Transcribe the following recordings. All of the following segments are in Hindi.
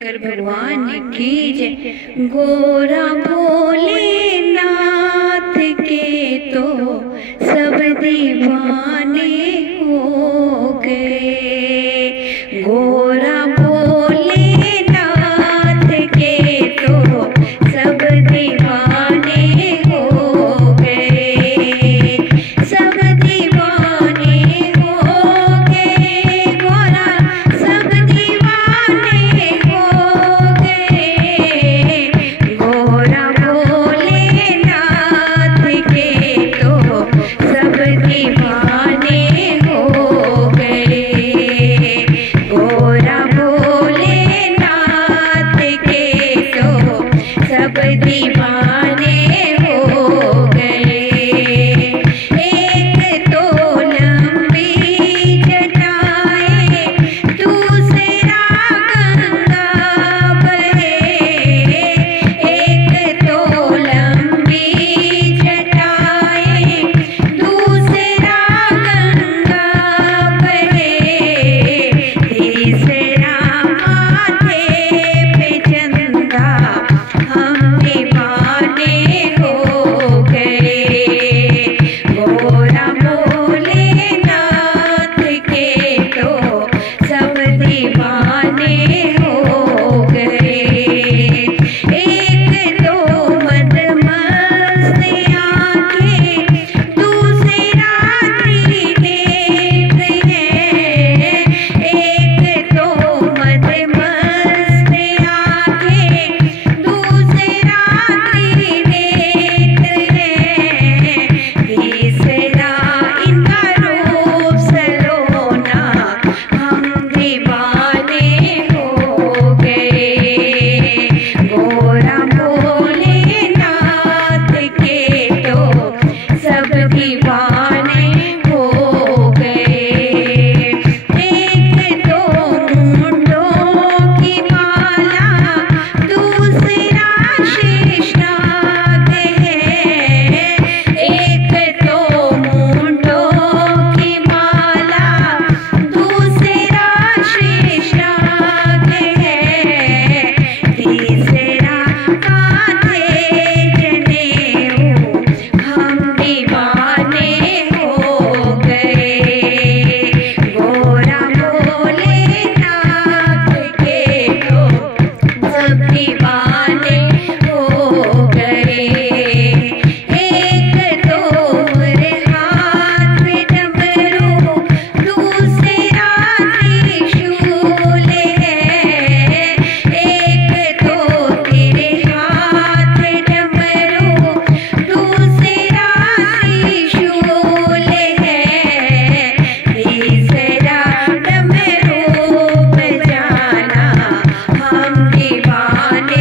कर भगवान की जय। गोरा भोलेनाथ के तो सब दीवाने हो गए। गोरा भोलेनाथ के तो सब दीवाने हो गए। सब दीवाने हो गए। गोरा सब दीवाने हो गए। गोरा भोलेनाथ के तो सब दीवाने हो गए। गोरा भोलेनाथ के तो सब दीवाने हो गए। एक तो लंबी जटाएं, दूसरा गंगा बहे। एक तो लंबी जटाएं, दूसरा गंगा बहे। तीसरा माथे पे चंदा, हम दीवाने हो गए। गोरा भोलेनाथ के तो सब दीवाने हो गए। एक तो मदमस्त आंखें, दूसरा त्रिनेत्र है। एक तो मदमस्त आंखें, दूसरा त्रिनेत्र है। तीसरा इनका रूप सलोना, हम दीवाने हो गए। गोरा भोलेनाथ के तो सब दीवाने हो गए। एक तो मुंडों की माला, दूसरा शेषनाग है। एक तो मुंडों की माला, दूसरा शेषनाग है। तीसरा कांधे जनेऊ, हम दीवाने हो गए। गोरा भोलेनाथ के तो सब दीवाने हो गए। एक तो मेरे हाथ में डमरू, दूसरा त्रिशूल है। एक तो तेरे हाथ डमरू, दूसरा त्रिशूल है। तीसरा डमरू बजाना, हम दीवाने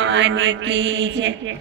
भगवान की जय।